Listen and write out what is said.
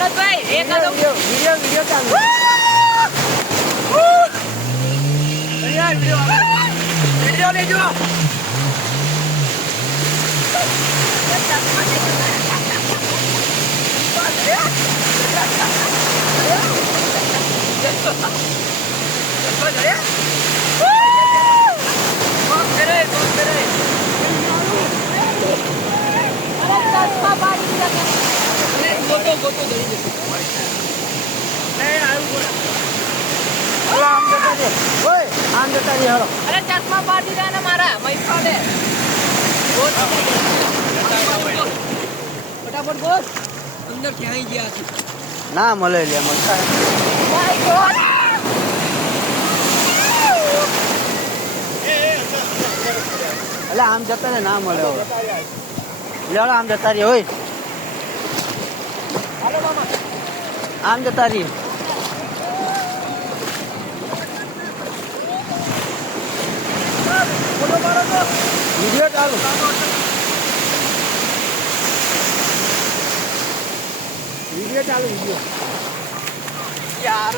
મનોજભાઈ એક આદો વિડિયો ચાલુ વિડિયો લેજો આમ જતા રહી હાલો અરે ચશ્મા પાડી દીધા ને મારા મૈસાડે ફટાફટ બોલ અંદર ક્યાંય ગયા છે ના મળે લે મળતા માય ગોડ એટલે આમ જતા ને ના મળે હવે લેવડો આમ જતા રહી હોય હાલો મામા આમ જતા રહી બોલો મારો તો વિડિયો ચાલુ યાર